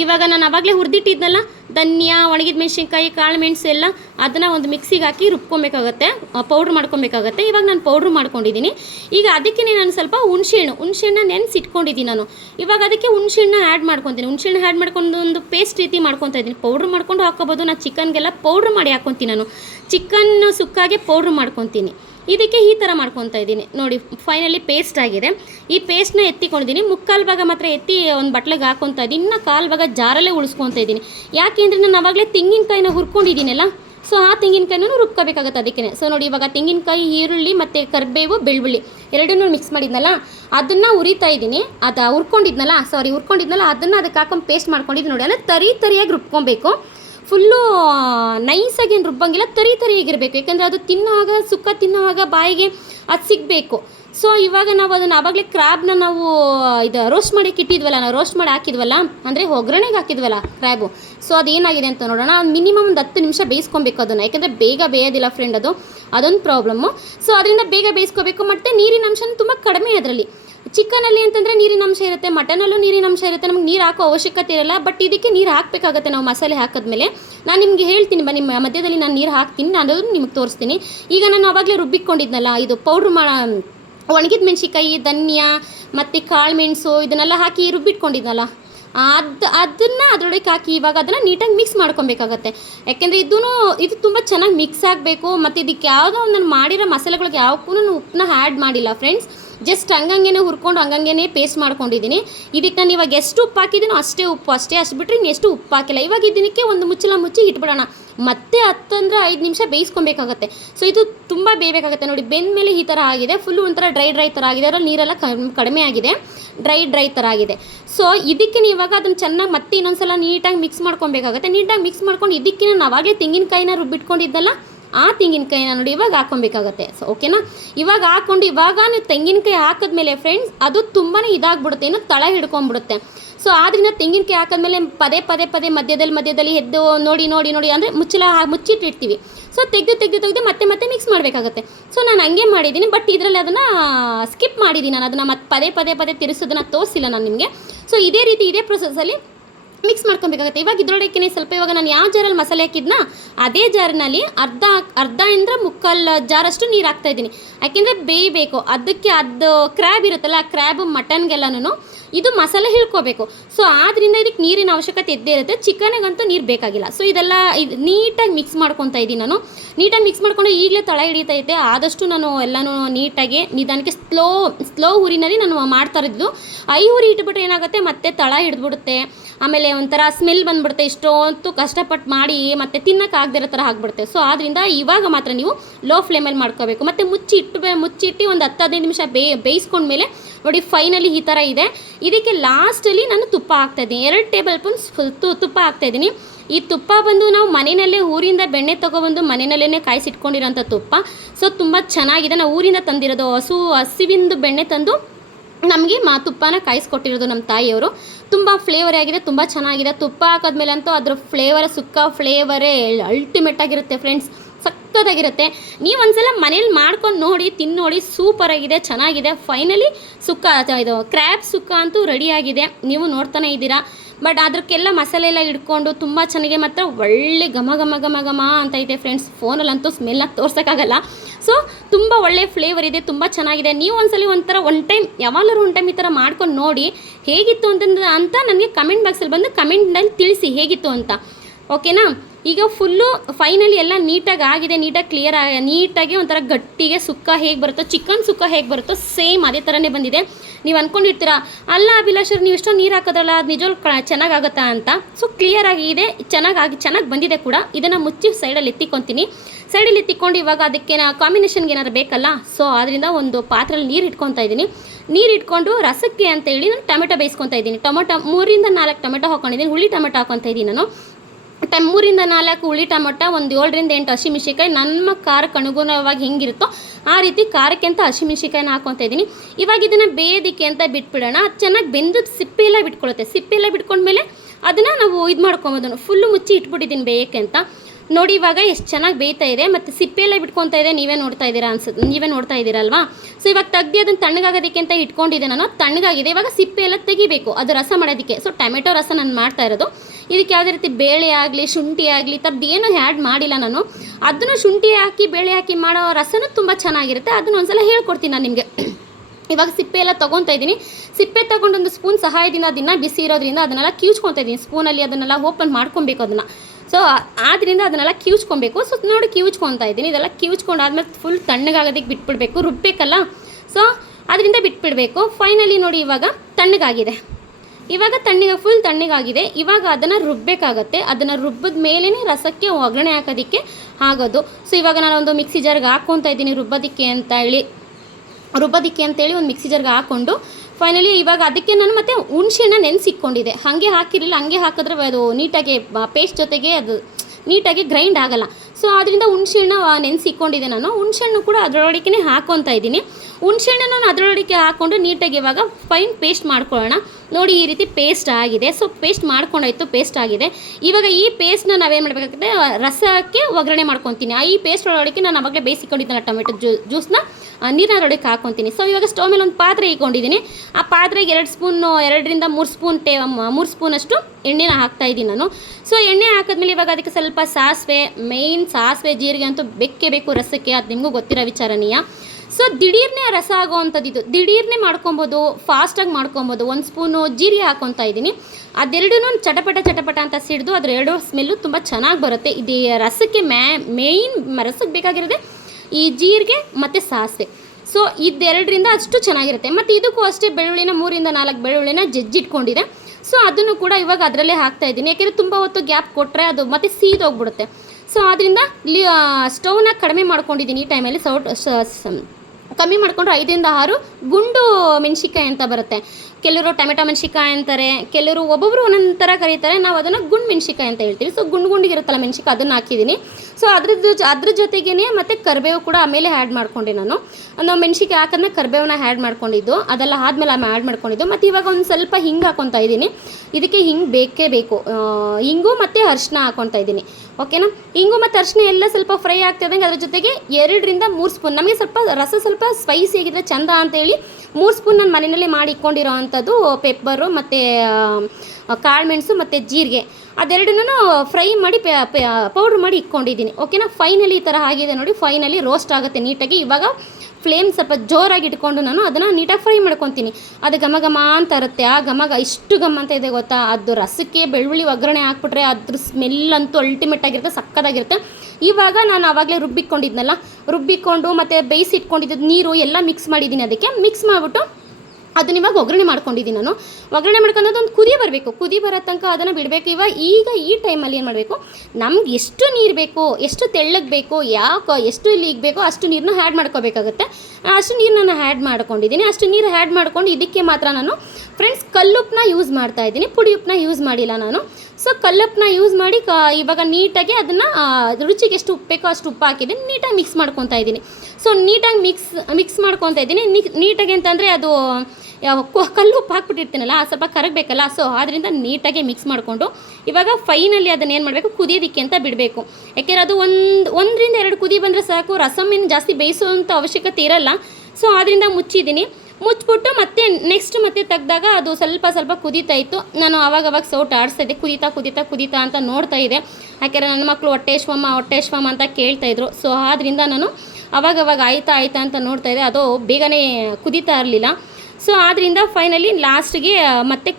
ಇವಾಗ ನಾನು ಆವಾಗಲೇ ಹುರಿದಿಟ್ಟಿದ್ನಲ್ಲ, ಧನಿಯಾ, ಒಣಗಿದ ಮೆಣಸಿನ್ಕಾಯಿ, ಕಾಳು ಮೆಣಸು ಎಲ್ಲ, ಅದನ್ನು ಒಂದು ಮಿಕ್ಸಿಗೆ ಹಾಕಿ ರುಬ್ಕೊಬೇಕಾಗತ್ತೆ, ಪೌಡ್ರ್ ಮಾಡ್ಕೊಬೇಕಾಗತ್ತೆ. ಇವಾಗ ನಾನು ಪೌಡ್ರ್ ಮಾಡ್ಕೊಂಡಿದ್ದೀನಿ. ಈಗ ಅದಕ್ಕೆ ನಾನು ಸ್ವಲ್ಪ ಹುಣಸೆಹಣ್ಣು ನೆನೆಸಿಟ್ಕೊಂಡಿದ್ದೀನಿ ನಾನು. ಇವಾಗ ಅದಕ್ಕೆ ಹುಣಸೆಹಣ್ಣು ಆ್ಯಡ್ ಮಾಡ್ಕೊತೀನಿ. ಹುಣಸೆಹಣ್ಣು ಆ್ಯಡ್ ಮಾಡ್ಕೊಂಡು ಒಂದು ಪೇಸ್ಟ್ ರೀತಿ ಮಾಡ್ಕೊತಾ ಇದ್ದೀನಿ. ಪೌಡ್ರ್ ಮಾಡ್ಕೊಂಡು ಹಾಕ್ಕೋಬೋದು. ನಾನು ಚಿಕನ್ಗೆಲ್ಲ ಪೌಡ್ರ್ ಮಾಡಿ ಹಾಕ್ಕೊತೀನಿ. ನಾನು ಚಿಕನ್ ಸುಕ್ಕಾಗೆ ಪೌಡ್ರ್ ಮಾಡ್ಕೊತೀನಿ. ಇದಕ್ಕೆ ಈ ಥರ ಮಾಡ್ಕೊತಾ ಇದ್ದೀನಿ. ನೋಡಿ ಫೈನಲಿ ಪೇಸ್ಟ್ ಆಗಿದೆ. ಈ ಪೇಸ್ಟ್ನ ಎತ್ತಿಕೊಂಡಿದ್ದೀನಿ. 3/4 ಭಾಗ ಮಾತ್ರ ಎತ್ತಿ ಒಂದು ಬಟ್ಲಿಗೆ ಹಾಕ್ಕೊತಾ ಇದ್ದೀನಿ. ಇನ್ನು 1/4 ಭಾಗ ಜಾರಲ್ಲೇ ಉಳಿಸ್ಕೊತಾ ಇದ್ದೀನಿ. ಯಾಕೆಂದರೆ ನಾನು ಆವಾಗಲೇ ತೆಂಗಿನಕಾಯಿನ ಹುರ್ಕೊಂಡಿದ್ದೀನಲ್ಲ, ಸೊ ಆ ತೆಂಗಿನಕಾಯಿನೂ ರುಬ್ಕೋಬೇಕಾಗತ್ತೆ ಅದಕ್ಕೆ. ಸೊ ನೋಡಿ ಇವಾಗ ತೆಂಗಿನಕಾಯಿ, ಈರುಳ್ಳಿ ಮತ್ತು ಕರಿಬೇವು, ಬೆಳ್ಳುಳ್ಳಿ ಎರಡನ್ನೂ ಮಿಕ್ಸ್ ಮಾಡಿದ್ನಲ್ಲ, ಅದನ್ನು ಹುರಿತಾ ಇದ್ದೀನಿ. ಹುರ್ಕೊಂಡಿದ್ನಲ್ಲ ಅದನ್ನು ಅದಕ್ಕೆ ಹಾಕೊಂಡು ಪೇಸ್ಟ್ ಮಾಡ್ಕೊಂಡಿದ್ದೀನಿ. ನೋಡಿ, ಅಂದರೆ ತರಿಯಾಗಿ ರುಬ್ಕೊಬೇಕು. ಫುಲ್ಲು ನೈಸಾಗಿ ಏನು ರುಬ್ಬಂಗಿಲ್ಲ, ತರಿಯಾಗಿರಬೇಕು. ಯಾಕೆಂದರೆ ಅದು ಸುಕ್ಕ ತಿನ್ನುವಾಗ ಬಾಯಿಗೆ ಅದು ಸಿಗಬೇಕು. ಸೊ ಇವಾಗ ನಾವು ಅದನ್ನು ಆವಾಗಲೇ ಕ್ರ್ಯಾಬ್ನ ನಾವು ರೋಸ್ಟ್ ಮಾಡಿ ಇಟ್ಟಿದ್ವಲ್ಲ, ನಾವು ರೋಸ್ಟ್ ಮಾಡಿ ಹಾಕಿದ್ವಲ್ಲ, ಅಂದರೆ ಒಗ್ಗರಣೆಗೆ ಹಾಕಿದ್ವಲ್ಲ ಕ್ರ್ಯಾಬು. ಸೊ ಅದೇನಾಗಿದೆ ಅಂತ ನೋಡೋಣ. ಮಿನಿಮಮ್ ಒಂದು 10 ನಿಮಿಷ ಬೇಯಿಸ್ಕೊಬೇಕು ಅದನ್ನು. ಯಾಕೆಂದರೆ ಬೇಗ ಬೇಯೋದಿಲ್ಲ ಫ್ರೆಂಡ್, ಅದೊಂದು ಪ್ರಾಬ್ಲಮ್ಮು. ಸೊ ಅದರಿಂದ ಬೇಗ ಬೇಯಿಸ್ಕೋಬೇಕು. ಮತ್ತು ನೀರಿನ ಅಂಶನೂ ತುಂಬ ಕಡಿಮೆ ಅದರಲ್ಲಿ. ಚಿಕನಲ್ಲಿ ಅಂತಂದರೆ ನೀರಿನ ಅಂಶ ಇರುತ್ತೆ, ಮಟನಲ್ಲೂ ನೀರಿನ ಅಂಶ ಇರುತ್ತೆ. ನಮ್ಗೆ ನೀರು ಹಾಕೋ ಅವಶ್ಯಕತೆ ಇರಲ್ಲ. ಬಟ್ ಇದಕ್ಕೆ ನೀರು ಹಾಕಬೇಕಾಗತ್ತೆ ನಾವು ಮಸಾಲೆ ಹಾಕಿದ್ಮೇಲೆ. ನಾನು ನಿಮಗೆ ಹೇಳ್ತೀನಿ ಬನ್ನಿ, ಮಧ್ಯದಲ್ಲಿ ನಾನು ನೀರು ಹಾಕ್ತೀನಿ, ನಾನು ಅದನ್ನು ನಿಮಗೆ ತೋರಿಸ್ತೀನಿ. ಈಗ ನಾನು ಆವಾಗಲೇ ರುಬ್ಬಿಕೊಂಡಿದ್ನಲ್ಲ, ಇದು ಪೌಡ್ರ್ ಒಣಗಿದ ಮೆಣಸಿನ್ಕಾಯಿ, ಧನಿಯಾ ಮತ್ತು ಕಾಳು ಮೆಣಸು ಇದನ್ನೆಲ್ಲ ಹಾಕಿ ರುಬ್ಬಿಟ್ಕೊಂಡಿದ್ನಲ್ಲ, ಅದನ್ನು ಅದರೊಳಗೆ ಹಾಕಿ ಇವಾಗ ಅದನ್ನು ನೀಟಾಗಿ ಮಿಕ್ಸ್ ಮಾಡ್ಕೊಬೇಕಾಗತ್ತೆ. ಯಾಕೆಂದರೆ ಇದು ತುಂಬ ಚೆನ್ನಾಗಿ ಮಿಕ್ಸ್ ಆಗಬೇಕು. ಮತ್ತು ಇದಕ್ಕೆ ಯಾವುದೋ ನಾನು ಮಾಡಿರೋ ಮಸಾಲೆಗಳಿಗೆ ಯಾವಕ್ಕೂ ನಾನು ಉಪ್ಪನ್ನ ಆ್ಯಡ್ ಮಾಡಿಲ್ಲ ಫ್ರೆಂಡ್ಸ್. ಜಸ್ಟ್ ಹಂಗಂಗೆ ಹುರ್ಕೊಂಡು ಹಂಗಂಗೆ ಪೇಸ್ಟ್ ಮಾಡ್ಕೊಂಡಿದ್ದೀನಿ. ಇದಕ್ಕೆ ನಾನು ಇವಾಗ ಎಷ್ಟು ಉಪ್ಪು ಹಾಕಿದ್ದೀನೋ ಅಷ್ಟು ಬಿಟ್ಟರೆ ಇನ್ನು ಎಷ್ಟು ಉಪ್ಪು ಹಾಕಿಲ್ಲ. ಇವಾಗ ಇದಕ್ಕೆ ಒಂದು ಮುಚ್ಚಳ ಮುಚ್ಚಿ ಇಟ್ಬಿಡೋಣ. ಮತ್ತೆ 10-5 ನಿಮಿಷ ಬೇಯಿಸ್ಕೊಬೇಕಾಗತ್ತೆ. ಸೊ ಇದು ತುಂಬ ಬೇಯಬೇಕಾಗತ್ತೆ. ನೋಡಿ ಬೆಂದ ಮೇಲೆ ಈ ಥರ ಆಗಿದೆ, ಫುಲ್ಲು ಒಂಥರ ಡ್ರೈ ಥರ ಆಗಿದೆ. ಅದರಲ್ಲಿ ನೀರೆಲ್ಲ ಕಡಿಮೆ ಆಗಿದೆ, ಡ್ರೈ ಥರ ಆಗಿದೆ. ಸೊ ಇದಕ್ಕೆ ಇವಾಗ ಅದನ್ನು ಚೆನ್ನಾಗಿ ಮತ್ತೆ ಇನ್ನೊಂದ್ಸಲ ನೀಟಾಗಿ ಮಿಕ್ಸ್ ಮಾಡ್ಕೊಬೇಕಾಗತ್ತೆ. ನೀಟಾಗಿ ಮಿಕ್ಸ್ ಮಾಡ್ಕೊಂಡು ಇದಕ್ಕೆ ನಾನು ಆವಾಗಲೇ ತೆಂಗಿನಕಾಯಿನ ರುಬ್ಬಿಟ್ಕೊಂಡಿದ್ದಲ್ಲ, ಆ ತೆಂಗಿನಕಾಯಿನ ನೋಡಿ ಇವಾಗ ಹಾಕ್ಕೊಬೇಕಾಗತ್ತೆ. ಸೊ ಓಕೆನಾ, ಇವಾಗ ಹಾಕ್ಕೊಂಡು ಇವಾಗ ನೀವು ತೆಂಗಿನಕಾಯಿ ಹಾಕಿದ್ಮೇಲೆ ಫ್ರೆಂಡ್ಸ್ ಅದು ತುಂಬಾ ಇದಾಗ್ಬಿಡುತ್ತೆ, ಇನ್ನು ತಳ ಹಿಡ್ಕೊಂಡ್ಬಿಡುತ್ತೆ. ಸೊ ಆದ್ದರಿಂದ ತೆಂಗಿನಕಾಯಿ ಹಾಕಿದ್ಮೇಲೆ ಪದೇ ಮಧ್ಯದಲ್ಲಿ ಎದ್ದು ನೋಡಿ ಅಂದರೆ ಮುಚ್ಚಿಟ್ಟಿರ್ತೀವಿ. ಸೊ ತೆಗೆದು ಮತ್ತೆ ಮಿಕ್ಸ್ ಮಾಡಬೇಕಾಗತ್ತೆ. ಸೊ ನಾನು ಹಂಗೆ ಮಾಡಿದ್ದೀನಿ. ಬಟ್ ಇದರಲ್ಲಿ ಅದನ್ನು ಸ್ಕಿಪ್ ಮಾಡಿದ್ದೀನಿ. ನಾನು ಅದನ್ನು ಮತ್ತೆ ಪದೇ ತಿರ್ಸೋದನ್ನು ತೋರಿಸಿಲ್ಲ ನಾನು ನಿಮಗೆ. ಸೊ ಇದೇ ಪ್ರೊಸೆಸಲ್ಲಿ ಮಿಕ್ಸ್ ಮಾಡ್ಕೊಬೇಕಾಗುತ್ತೆ. ಇವಾಗ ಇದ್ರೊಳಗೆ ಸ್ವಲ್ಪ ಇವಾಗ ನಾನು ಯಾವ ಜಾರಲ್ಲಿ ಮಸಾಲೆ ಹಾಕಿದ್ನ ಅದೇ ಜಾರಿನಲ್ಲಿ ಅರ್ಧ ಅಂದರೆ 3/4 ಜಾರಷ್ಟು ನೀರು ಹಾಕ್ತಾಯಿದ್ದೀನಿ. ಯಾಕೆಂದರೆ ಬೇಯಬೇಕು. ಅದಕ್ಕೆ ಅದು ಕ್ರ್ಯಾಬ್ ಇರುತ್ತಲ್ಲ, ಆ ಕ್ರ್ಯಾಬು ಮಟನ್ಗೆಲ್ಲನೂ ಇದು ಮಸಾಲೆ ಹಿಡ್ಕೋಬೇಕು. ಸೊ ಆದ್ದರಿಂದ ಇದಕ್ಕೆ ನೀರಿನ ಅವಶ್ಯಕತೆ ಇದ್ದೇ ಇರುತ್ತೆ. ಚಿಕನಿಗಂತೂ ನೀರು ಬೇಕಾಗಿಲ್ಲ. ಸೊ ಇದೆಲ್ಲ ನೀಟಾಗಿ ಮಿಕ್ಸ್ ಮಾಡ್ಕೊತಾ ಇದ್ದೀನಿ ನಾನು. ನೀಟಾಗಿ ಮಿಕ್ಸ್ ಮಾಡ್ಕೊಂಡು ಈಗಲೇ ತಳ ಹಿಡಿತೈತೆ. ಆದಷ್ಟು ನಾನು ಎಲ್ಲನೂ ನೀಟಾಗಿ ನಿಧಾನಕ್ಕೆ ಸ್ಲೋ ಉರಿನಲ್ಲಿ ನಾನು ಮಾಡ್ತಾ ಇದ್ದು. ಉರಿ ಇಟ್ಬಿಟ್ರೆ ಏನಾಗುತ್ತೆ, ಮತ್ತೆ ತಳ ಹಿಡಿದ್ಬಿಡುತ್ತೆ. ಆಮೇಲೆ ಒಂಥರ ಸ್ಮೆಲ್ ಬಂದುಬಿಡುತ್ತೆ. ಇಷ್ಟೊಂದು ಕಷ್ಟಪಟ್ಟು ಮಾಡಿ ಮತ್ತೆ ತಿನ್ನೋಕ್ಕಾಗದಿರೋ ಥರ ಆಗಿಬಿಡುತ್ತೆ. ಸೊ ಆದ್ದರಿಂದ ಇವಾಗ ಮಾತ್ರ ನೀವು ಲೋ ಫ್ಲೇಮಲ್ಲಿ ಮಾಡ್ಕೋಬೇಕು. ಮತ್ತು ಮುಚ್ಚಿಟ್ಟು ಒಂದು 10-15 ನಿಮಿಷ ಬೇಯಿಸ್ಕೊಂಡ್ಮೇಲೆ ನೋಡಿ ಫೈನಲಿ ಈ ಥರ ಇದೆ. ಇದಕ್ಕೆ ಲಾಸ್ಟಲ್ಲಿ ನಾನು ತುಪ್ಪ ಹಾಕ್ತಾಯಿದ್ದೀನಿ. 2 ಟೇಬಲ್ ಸ್ಪೂನ್ ತುಪ್ಪ ಹಾಕ್ತಾಯಿದ್ದೀನಿ. ಈ ತುಪ್ಪ ಬಂದು ನಾವು ಮನೆಯಲ್ಲೇ ಊರಿಂದ ಬೆಣ್ಣೆ ತೊಗೊಬಂದು ಮನೆಯಲ್ಲೇ ಕಾಯಿಸಿಟ್ಕೊಂಡಿರೋಂಥ ತುಪ್ಪ. ಸೊ ತುಂಬ ಚೆನ್ನಾಗಿದೆ. ನಾವು ಊರಿಂದ ತಂದಿರೋದು ಹಸಿವಿಂದು ಬೆಣ್ಣೆ ತಂದು ನಮಗೆ ತುಪ್ಪನ ಕಾಯಿಸ್ಕೊಟ್ಟಿರೋದು ನಮ್ಮ ತಾಯಿಯವರು. ತುಂಬ ಫ್ಲೇವರ್ ಆಗಿದೆ, ತುಂಬ ಚೆನ್ನಾಗಿದೆ. ತುಪ್ಪ ಹಾಕಿದ್ಮೇಲೆ ಅಂತೂ ಅದ್ರ ಫ್ಲೇವರ್ ಸುಕ್ಕ ಫ್ಲೇವರೇ ಅಲ್ಟಿಮೇಟ್ ಆಗಿರುತ್ತೆ ಫ್ರೆಂಡ್ಸ್, ಸಕ್ಕತ್ತಾಗಿರುತ್ತೆ. ನೀವು ಒಂದ್ಸಲ ಮನೇಲಿ ಮಾಡ್ಕೊಂಡು ನೋಡಿ, ತಿನ್ನೋಡಿ, ಸೂಪರಾಗಿದೆ, ಚೆನ್ನಾಗಿದೆ. ಫೈನಲಿ ಸುಕ್ಕ ಇದು ಕ್ರ್ಯಾಬ್ ಸುಕ್ಕ ಅಂತೂ ರೆಡಿಯಾಗಿದೆ, ನೀವು ನೋಡ್ತಾನೆ ಇದ್ದೀರಾ. ಬಟ್ ಅದಕ್ಕೆಲ್ಲ ಮಸಾಲೆ ಎಲ್ಲ ಹಿಡ್ಕೊಂಡು ತುಂಬ ಚೆನ್ನಾಗಿ ಮಾತ್ರ ಒಳ್ಳೆ ಘಮ ಘಮ ಘಮ ಘಮ ಅಂತ ಇದೆ ಫ್ರೆಂಡ್ಸ್. ಫೋನಲ್ಲಂತೂ ಸ್ಮೆಲ್ನ ತೋರ್ಸೋಕ್ಕಾಗಲ್ಲ. ಸೊ ತುಂಬ ಒಳ್ಳೆ ಫ್ಲೇವರ್ ಇದೆ, ತುಂಬ ಚೆನ್ನಾಗಿದೆ. ನೀವು ಒಂದ್ಸಲ ಒನ್ ಟೈಮ್ ಯಾವಾಗಲೂ ಒನ್ ಟೈಮ್ ಈ ಥರ ಮಾಡ್ಕೊಂಡು ನೋಡಿ ಹೇಗಿತ್ತು ಅಂತ ನನಗೆ ಕಮೆಂಟ್ ಬಾಕ್ಸಲ್ಲಿ ಬಂದು ಕಮೆಂಟ್ನಲ್ಲಿ ತಿಳಿಸಿ ಹೇಗಿತ್ತು ಅಂತ, ಓಕೆನಾ. ಈಗ ಫುಲ್ಲು ಫೈನಲಿ ಎಲ್ಲ ನೀಟಾಗಿ ಆಗಿದೆ, ನೀಟಾಗಿ ಕ್ಲಿಯರ್ ನೀಟಾಗಿ ಒಂಥರ ಗಟ್ಟಿಗೆ ಸುಕ್ಕ ಹೇಗೆ ಬರುತ್ತೋ, ಚಿಕನ್ ಸುಕ್ಕ ಹೇಗೆ ಬರುತ್ತೋ ಸೇಮ್ ಅದೇ ಥರನೇ ಬಂದಿದೆ. ನೀವು ಅಂದ್ಕೊಂಡಿರ್ತೀರಾ ಅಲ್ಲ ಅಭಿಲಾಷರ್ ನೀವು ಇಷ್ಟೊಂದು ನೀರು ಹಾಕೋದ್ರಲ್ಲ ಅದು ನಿಜವಾಗ್ಲೂ ಚೆನ್ನಾಗಾಗುತ್ತಾ ಅಂತ. ಸೊ ಕ್ಲಿಯರ್ ಆಗಿದೆ, ಚೆನ್ನಾಗಿ ಬಂದಿದೆ ಕೂಡ. ಇದನ್ನು ಮುಚ್ಚಿ ಸೈಡಲ್ಲಿ ಎತ್ತಿಕೊತೀನಿ. ಸೈಡಲ್ಲಿ ಎತ್ತಿಕೊಂಡು ಇವಾಗ ಅದಕ್ಕೆ ಕಾಂಬಿನೇಷನ್ಗೆ ಏನಾದ್ರು ಬೇಕಲ್ಲ, ಸೊ ಅದರಿಂದ ಒಂದು ಪಾತ್ರೆಯಲ್ಲಿ ನೀರು ಇಟ್ಕೊತಾ ಇದ್ದೀನಿ. ನೀರು ಇಟ್ಕೊಂಡು ರಸಕ್ಕೆ ಅಂತೇಳಿ ನಾನು ಟೊಮೆಟೊ ಬೇಯಿಸ್ಕೊತಾ ಇದ್ದೀನಿ. 3 ರಿಂದ 4 ಟೊಮೆಟೊ ಹಾಕೊಂಡಿದ್ದೀನಿ, ಹುಳಿ ಟೊಮೆಟೊ ಹಾಕೊತಾ ಇದ್ದೀನಿ ನಾನು. 3 ರಿಂದ 4 ಹುಳಿ ಟೊಮೆಟೊ, ಒಂದು 7 ರಿಂದ 8 ಹಸಿಮೆಣ್ಸಿಕಾಯಿ, ನಮ್ಮ ಖಾರಕ್ಕೆ ಅನುಗುಣವಾಗಿ ಹೆಂಗಿರುತ್ತೋ ಆ ರೀತಿ ಖಾರಕ್ಕೆ ಅಂತ ಹಸಿಮೆಣ್ಸಿಕಾಯಿನ ಹಾಕೊತಾ ಇದ್ದೀನಿ. ಇವಾಗ ಇದನ್ನು ಬೇಯೋದಕ್ಕೆ ಅಂತ ಬಿಟ್ಬಿಡೋಣ. ಅದು ಚೆನ್ನಾಗಿ ಬೆಂದು ಸಿಪ್ಪೆ ಎಲ್ಲ ಬಿಟ್ಕೊಳ್ಳುತ್ತೆ. ಸಿಪ್ಪೆ ಎಲ್ಲ ಬಿಟ್ಕೊಂಡ್ಮೇಲೆ ಅದನ್ನು ನಾವು ಇದು ಮಾಡ್ಕೊಬೋದು. ಫುಲ್ಲು ಮುಚ್ಚಿ ಇಟ್ಬಿಟ್ಟಿದ್ದೀನಿ ಬೇಯೋಕ್ಕೆ ಅಂತ. ನೋಡಿ ಇವಾಗ ಎಷ್ಟು ಚೆನ್ನಾಗಿ ಬೇಯ್ತಾ ಇದೆ, ಮತ್ತು ಸಿಪ್ಪೆ ಎಲ್ಲ ಬಿಟ್ಕೊತಾ ಇದೆ. ನೀವೇ ನೋಡ್ತಾ ಇದ್ದೀರಲ್ವಾ. ಸೊ ಇವಾಗ ತೆಗ್ದು ಅದನ್ನು ತಣ್ಣಗಾಗೋದಕ್ಕೆ ಅಂತ ಇಟ್ಕೊಂಡಿದ್ದೆ ನಾನು. ತಣ್ಣಗಾಗಿದೆ, ಇವಾಗ ಸಿಪ್ಪೆ ಎಲ್ಲ ತೆಗಿಬೇಕು ಅದು ರಸ ಮಾಡೋದಕ್ಕೆ. ಸೊ ಟೊಮೆಟೊ ರಸ ನಾನು ಮಾಡ್ತಾ ಇರೋದು. ಇದಕ್ಕೆ ಯಾವುದೇ ರೀತಿ ಬೇಳೆ ಆಗಲಿ ಶುಂಠಿ ಆಗಲಿ ಥರದ್ದು ಏನೂ ಆ್ಯಡ್ ಮಾಡಿಲ್ಲ ನಾನು. ಅದನ್ನು ಶುಂಠಿ ಹಾಕಿ ಬೇಳೆ ಹಾಕಿ ಮಾಡೋ ರಸನೂ ತುಂಬ ಚೆನ್ನಾಗಿರುತ್ತೆ. ಅದನ್ನು ಒಂದ್ಸಲ ಹೇಳ್ಕೊಡ್ತೀನಿ ನಾನು ನಿಮಗೆ. ಇವಾಗ ಸಿಪ್ಪೆ ಎಲ್ಲ ತೊಗೊತಾ ಇದ್ದೀನಿ. ಸಿಪ್ಪೆ ತೊಗೊಂಡು ಒಂದು ಸ್ಪೂನ್ ಸಹಾಯದಿಂದ ಅದನ್ನು ಬಿಸಿ ಇರೋದ್ರಿಂದ ಅದನ್ನೆಲ್ಲ ಕಿವುಚ್ಕೊತಾ ಇದ್ದೀನಿ. ಸ್ಪೂನಲ್ಲಿ ಅದನ್ನೆಲ್ಲ ಓಪನ್ ಮಾಡ್ಕೊಬೇಕು ಅದನ್ನು. ಸೊ ಆದ್ದರಿಂದ ಅದನ್ನೆಲ್ಲ ಕಿವುಚ್ಕೊಬೇಕು. ಸೊ ನೋಡಿ ಕಿವುಚ್ಕೊತಾ ಇದ್ದೀನಿ. ಇದೆಲ್ಲ ಕಿವುಚ್ಕೊಂಡಾದ್ಮೇಲೆ ಫುಲ್ ತಣ್ಣಗಾಗೋದಕ್ಕೆ ಬಿಟ್ಬಿಡಬೇಕು, ರುಬ್ಬೇಕಲ್ಲ. ಸೊ ಅದರಿಂದ ಬಿಟ್ಬಿಡಬೇಕು. ಫೈನಲಿ ನೋಡಿ ಇವಾಗ ತಣ್ಣಗಾಗಿದೆ. ಫುಲ್ ತಣ್ಣಗಾಗಿದೆ. ಇವಾಗ ಅದನ್ನು ರುಬ್ಬಬೇಕಾಗತ್ತೆ. ಅದನ್ನು ರುಬ್ಬಿದ ಮೇಲೇ ರಸಕ್ಕೆ ಒಗ್ಗರಣೆ ಹಾಕೋದಕ್ಕೆ ಆಗೋದು. ಸೊ ಇವಾಗ ನಾನು ಒಂದು ಮಿಕ್ಸಿ ಜಾರ್ಗೆ ಹಾಕ್ಕೊತಾ ಇದ್ದೀನಿ ರುಬ್ಬೋದಕ್ಕೆ ಅಂತೇಳಿ ಒಂದು ಮಿಕ್ಸಿ ಜಾರ್ಗೆ ಹಾಕ್ಕೊಂಡು ಫೈನಲಿ ಇವಾಗ ಅದಕ್ಕೆ ನಾನು ಮತ್ತೆ ಹುಣಸೆಹಣ್ಣ ನೆನೆಸಿಕ್ಕೊಂಡಿದ್ದೆ. ಹಾಗೆ ಹಾಕಿರಲಿಲ್ಲ, ಹಂಗೆ ಹಾಕಿದ್ರೆ ಅದು ನೀಟಾಗಿ ಪೇಸ್ಟ್ ಜೊತೆಗೆ ಅದು ನೀಟಾಗಿ ಗ್ರೈಂಡ್ ಆಗೋಲ್ಲ. ಸೊ ಅದರಿಂದ ಹುಣಸೆಹಣ್ಣು ನೆನೆಸಿಕ್ಕೊಂಡಿದ್ದೆ ನಾನು. ಹುಣಸೆಹಣ್ಣು ಕೂಡ ಅದರೊಳಗೇ ಹಾಕ್ಕೊತಾ ಇದ್ದೀನಿ. ಹುಣಸೆಹಣ್ಣು ನಾನು ಅದರೊಳಗೆ ಹಾಕ್ಕೊಂಡು ನೀಟಾಗಿ ಇವಾಗ ಫೈನ್ ಪೇಸ್ಟ್ ಮಾಡ್ಕೊಳ್ಳೋಣ. ನೋಡಿ ಈ ರೀತಿ ಪೇಸ್ಟ್ ಆಗಿದೆ. ಸೊ ಪೇಸ್ಟ್ ಮಾಡ್ಕೊಂಡಾಯ್ತು, ಪೇಸ್ಟ್ ಆಗಿದೆ. ಇವಾಗ ಈ ಪೇಸ್ಟ್ನ ನಾವೇನು ಮಾಡಬೇಕಾಗುತ್ತೆ, ರಸಕ್ಕೆ ಒಗ್ಗರಣೆ ಮಾಡ್ಕೊತೀನಿ. ಈ ಪೇಸ್ಟ್ ಒಳಗಡೆ ನಾನು ಅವಾಗಲೇ ಬೇಯಿಸಿಕೊಂಡಿದ್ದಲ್ಲ ಟೊಮೆಟೊ ಜ್ಯೂಸ್ನ ನೀರಿನ ಅದರೊಳಗೆ ಹಾಕ್ಕೊತೀನಿ. ಸೊ ಇವಾಗ ಸ್ಟವ್ ಮೇಲೆ ಒಂದು ಪಾತ್ರೆ ಇಟ್ಕೊಂಡಿದ್ದೀನಿ. ಆ ಪಾತ್ರೆಗೆ 2 ರಿಂದ 3 ಸ್ಪೂನಷ್ಟು ಎಣ್ಣೆನ ಹಾಕ್ತಾಯಿದ್ದೀನಿ ನಾನು. ಸೊ ಎಣ್ಣೆ ಹಾಕಿದ್ಮೇಲೆ ಇವಾಗ ಅದಕ್ಕೆ ಸ್ವಲ್ಪ ಸಾಸಿವೆ ಜೀರಿಗೆ ಅಂತೂ ಬೇಕೇ ಬೇಕು ರಸಕ್ಕೆ, ಅದು ನಿಮಗೂ ಗೊತ್ತಿರೋ ವಿಚಾರನೀಯ. ಸೊ ದಿಢೀರ್ನೇ ರಸ ಆಗೋವಂಥದ್ದು ಇದು. ದಿಢೀರ್ನೇ ಮಾಡ್ಕೊಬೋದು, ಫಾಸ್ಟಾಗಿ ಮಾಡ್ಕೊಬೋದು. 1 ಸ್ಪೂನು ಜೀರಿಗೆ ಹಾಕ್ಕೊತಾ ಇದ್ದೀನಿ. ಅದೆರಡೂ ಚಟಪಟ ಅಂತ ಸಿಡಿದು ಅದ್ರ ಎರಡು ಸ್ಮೆಲ್ಲು ತುಂಬ ಚೆನ್ನಾಗಿ ಬರುತ್ತೆ. ಇದು ರಸಕ್ಕೆ ಮೇಯ್ನ್ ರಸಕ್ಕೆ ಬೇಕಾಗಿರೋದೆ ಈ ಜೀರಿಗೆ ಮತ್ತು ಸಾಸಿವೆ. ಸೊ ಇದೆರಡರಿಂದ ಅಷ್ಟು ಚೆನ್ನಾಗಿರುತ್ತೆ. ಮತ್ತು ಇದಕ್ಕೂ ಅಷ್ಟೇ ಬೆಳ್ಳುಳ್ಳಿನ 3 ರಿಂದ 4 ಬೆಳ್ಳುಳ್ಳಿನ ಜಜ್ಜಿಟ್ಕೊಂಡಿದೆ. ಸೊ ಅದನ್ನು ಕೂಡ ಇವಾಗ ಅದರಲ್ಲೇ ಹಾಕ್ತಾಯಿದ್ದೀನಿ. ಯಾಕೆಂದರೆ ತುಂಬ ಹೊತ್ತು ಗ್ಯಾಪ್ ಕೊಟ್ಟರೆ ಅದು ಮತ್ತೆ ಸೀದೋಗ್ಬಿಡುತ್ತೆ. ಸೊ ಆದ್ದರಿಂದ ಸ್ಟವ್ನ ಕಡಿಮೆ ಮಾಡ್ಕೊಂಡಿದ್ದೀನಿ. ಈ ಟೈಮಲ್ಲಿ ಕಮ್ಮಿ ಮಾಡಿಕೊಂಡ್ರೆ 5 ರಿಂದ 6 ಗುಂಡು ಮೆಣಸಿಕಾಯಿ ಅಂತ ಬರುತ್ತೆ. ಕೆಲವರು ಟೊಮೆಟೊ ಮೆಣಸಿಕಾಯಿ ಅಂತಾರೆ, ಕೆಲವರು ಒಬ್ಬೊಬ್ಬರು ಒಂದೊಂದು ಥರ ಕರೀತಾರೆ. ನಾವು ಅದನ್ನು ಗುಂಡು ಮೆಣಸಿಕಾಯಿ ಅಂತ ಹೇಳ್ತೀವಿ. ಸೊ ಗುಂಡಿಗಿರುತ್ತಲ್ಲ ಮೆಣಸಿಕಾಯಿ, ಅದನ್ನು ಹಾಕಿದ್ದೀನಿ. ಸೊ ಅದ್ರ ಜೊತೆಗೇ ಮತ್ತು ಕರಿಬೇವು ಕೂಡ ಆಮೇಲೆ ಆ್ಯಡ್ ಮಾಡ್ಕೊಂಡೆ ನಾನು. ಮೆಣಸಿಕಾಯಿ ಹಾಕಿದ್ಮೇಲೆ ಕರಿಬೇವನ್ನ ಆ್ಯಡ್ ಮಾಡ್ಕೊಂಡಿದ್ದು, ಅದೆಲ್ಲ ಆದಮೇಲೆ ಆ್ಯಡ್ ಮಾಡ್ಕೊಂಡಿದ್ದು. ಮತ್ತು ಇವಾಗ ಒಂದು ಸ್ವಲ್ಪ ಹಿಂಗೆ ಹಾಕ್ಕೊತಾ ಇದ್ದೀನಿ. ಇದಕ್ಕೆ ಹಿಂಗೆ ಬೇಕೇ ಬೇಕು. ಹಿಂಗು ಮತ್ತು ಅರಿಶಿನ ಹಾಕ್ಕೊತಾ ಇದ್ದೀನಿ, ಓಕೆನಾ. ಹಿಂಗು ಮತ್ತು ಅರಿಶಿನ ಎಲ್ಲ ಸ್ವಲ್ಪ ಫ್ರೈ ಆಗ್ತಿದ್ದಂಗೆ ಅದ್ರ ಜೊತೆಗೆ 2 ರಿಂದ 3 ಸ್ಪೂನ್, ನಮಗೆ ಸ್ವಲ್ಪ ರಸ ಸ್ವಲ್ಪ ಸ್ಪೈಸಿ ಆಗಿದ್ರೆ ಚಂದ ಅಂತೇಳಿ 3 ಸ್ಪೂನ್ ನಾನು ಮನೆಯಲ್ಲೇ ಮಾಡಿ ಇಟ್ಕೊಂಡಿರೋ ಅಂಥದ್ದು ಪೆಪ್ಪರು ಮತ್ತು ಕಾಳುಮೆಣಸು ಮತ್ತು ಜೀರಿಗೆ ಅದೆರಡನ್ನೂ ಫ್ರೈ ಮಾಡಿ ಪೌಡ್ರ್ ಮಾಡಿ ಇಟ್ಕೊಂಡಿದ್ದೀನಿ, ಓಕೆನಾ. ಫೈನಲಿ ಈ ಥರ ಆಗಿದೆ ನೋಡಿ. ಫೈನಲಿ ರೋಸ್ಟ್ ಆಗುತ್ತೆ ನೀಟಾಗಿ. ಇವಾಗ ಫ್ಲೇಮ್ ಸ್ವಲ್ಪ ಜೋರಾಗಿ ಇಟ್ಕೊಂಡು ನಾನು ಅದನ್ನು ನೀಟಾಗಿ ಫ್ರೈ ಮಾಡ್ಕೊತೀನಿ. ಅದು ಘಮ ಘಮ ಅಂತ ಇರುತ್ತೆ. ಆ ಇಷ್ಟು ಘಮ ಅಂತ ಇದೆ ಗೊತ್ತಾ. ಅದು ರಸಕ್ಕೆ ಬೆಳ್ಳುಳ್ಳಿ ಒಗ್ಗರಣೆ ಹಾಕ್ಬಿಟ್ರೆ ಅದ್ರ ಸ್ಮೆಲ್ ಅಂತೂ ಅಲ್ಟಿಮೇಟ್ ಆಗಿರುತ್ತೆ, ಸಕ್ಕತ್ತಾಗಿರುತ್ತೆ. ಇವಾಗ ನಾನು ಆವಾಗಲೇ ರುಬ್ಬಿಕೊಂಡು ಮತ್ತು ಬೇಯಿಸಿಟ್ಕೊಂಡಿದ್ದು ನೀರು ಎಲ್ಲ ಮಿಕ್ಸ್ ಮಾಡಿದ್ದೀನಿ. ಅದಕ್ಕೆ ಮಿಕ್ಸ್ ಮಾಡಿಬಿಟ್ಟು ಅದನ್ನ ಇವಾಗ ಒಗ್ಗರಣೆ ಮಾಡ್ಕೊಂಡಿದ್ದೀನಿ ನಾನು. ಒಗ್ಗರಣೆ ಮಾಡ್ಕೊಂಡು ಒಂದು ಕುದಿ ಬರೋ ತನಕ ಅದನ್ನು ಬಿಡಬೇಕು. ಈಗ ಈ ಟೈಮಲ್ಲಿ ಏನು ಮಾಡಬೇಕು, ನಮ್ಗೆ ಎಷ್ಟು ನೀರು ಬೇಕು, ಎಷ್ಟು ತೆಳ್ಳಗೆ ಬೇಕು, ಎಷ್ಟು ಇಲ್ಲಿಗೆ ಬೇಕೋ ಅಷ್ಟು ನೀರನ್ನ ಆ್ಯಡ್ ಮಾಡ್ಕೋಬೇಕಾಗುತ್ತೆ. ಅಷ್ಟು ನೀರನ್ನ ಆ್ಯಡ್ ಮಾಡ್ಕೊಂಡಿದ್ದೀನಿ. ಅಷ್ಟು ನೀರು ಆ್ಯಡ್ ಮಾಡ್ಕೊಂಡು ಇದಕ್ಕೆ ಮಾತ್ರ ನಾನು ಫ್ರೆಂಡ್ಸ್ ಕಲ್ಲುಪ್ಪನ್ನ ಯೂಸ್ ಮಾಡ್ತಾಯಿದ್ದೀನಿ, ಪುಡಿ ಉಪ್ಪನ್ನ ಯೂಸ್ ಮಾಡಿಲ್ಲ ನಾನು. ಸೊ ಕಲ್ಲಪ್ಪನ್ನ ಯೂಸ್ ಮಾಡಿ ಇವಾಗ ನೀಟಾಗಿ ಅದನ್ನು ರುಚಿಗೆ ಎಷ್ಟು ಉಪ್ಪು ಬೇಕೋ ಅಷ್ಟು ಉಪ್ಪು ಹಾಕಿದ್ದೀನಿ, ನೀಟಾಗಿ ಮಿಕ್ಸ್ ಮಾಡ್ಕೊತಾ ಇದ್ದೀನಿ. ಸೊ ನೀಟಾಗಿ ಮಿಕ್ಸ್ ಮಾಡ್ಕೊತಾ ಇದ್ದೀನಿ. ನೀಟಾಗಿ ಅಂತಂದರೆ ಅದು ಕಲ್ಲು ಉಪ್ಪು ಹಾಕ್ಬಿಟ್ಟಿರ್ತೀನಲ್ಲ ಸ್ವಲ್ಪ ಕರಗಬೇಕಲ್ಲ, ಸೊ ಆದ್ದರಿಂದ ನೀಟಾಗಿ ಮಿಕ್ಸ್ ಮಾಡಿಕೊಂಡು ಇವಾಗ ಫೈನಲಿ ಅದನ್ನು ಏನು ಮಾಡಬೇಕು, ಕುದಿಯೋದಕ್ಕೆ ಅಂತ ಬಿಡಬೇಕು. ಯಾಕೆಂದರೆ ಅದು 1-2 ಕುದಿ ಬಂದರೆ ಸಾಕು, ರಸಮ್ಮಿನ ಜಾಸ್ತಿ ಬೇಯಿಸುವಂಥ ಅವಶ್ಯಕತೆ ಇರಲ್ಲ. ಸೊ ಆದ್ದರಿಂದ ಮುಚ್ಚಿಬಿಟ್ಟು ಮತ್ತೆ ತೆಗೆದಾಗ ಅದು ಸ್ವಲ್ಪ ಕುದೀತಾ ಇತ್ತು. ನಾನು ಆವಾಗ ಸೌಟ್ ಆಡಿಸ್ತಾಯಿದ್ದೆ, ಕುದೀತಾ ಅಂತ ನೋಡ್ತಾ ಇದ್ದೆ. ಯಾಕೆಂದರೆ ನನ್ನ ಮಕ್ಕಳು ಹೊಟ್ಟೆ ಶ್ವಮ ಅಂತ ಕೇಳ್ತಾಯಿದ್ರು. ಸೊ ಆದ್ದರಿಂದ ನಾನು ಆವಾಗ ಆಯ್ತಾ ಅಂತ ನೋಡ್ತಾ ಇದ್ದೆ. ಅದು ಬೇಗನೆ ಕುದೀತಾ ಇರಲಿಲ್ಲ. ಸೊ ಆದ್ದರಿಂದ ಫೈನಲಿ ಲಾಸ್ಟಿಗೆ ಮತ್ತೆ